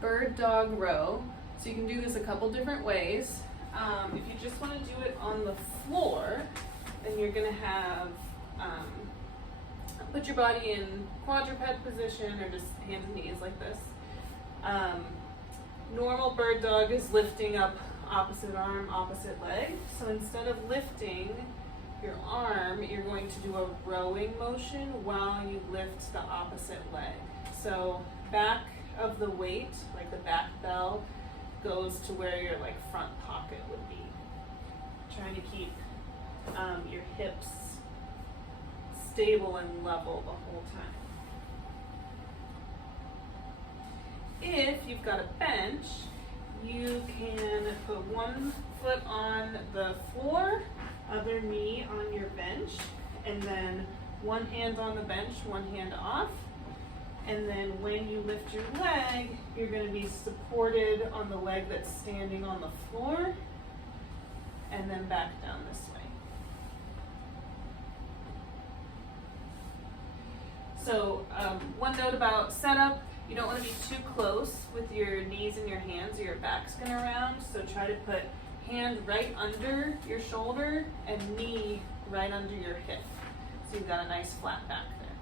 bird dog row. So you can do this a couple different ways. If you just want to do it on the floor, then you're going to have put your body in quadruped position or just hands and knees like this. Normal bird dog is lifting up opposite arm, opposite leg. So instead of lifting your arm, you're going to do a rowing motion while you lift the opposite leg. So back of the weight, like the back bell, goes to where your like front pocket would be. Trying to keep your hips stable and level the whole time. If you've got a bench, you can put one foot on the floor, other knee on your bench, and then one hand on the bench, one hand off. And then when you lift your leg, you're going to be supported on the leg that's standing on the floor, and then back down this way. So one note about setup, you don't want to be too close with your knees and your hands or your back's going to round. So try to put hand right under your shoulder and knee right under your hip. So you've got a nice flat back there.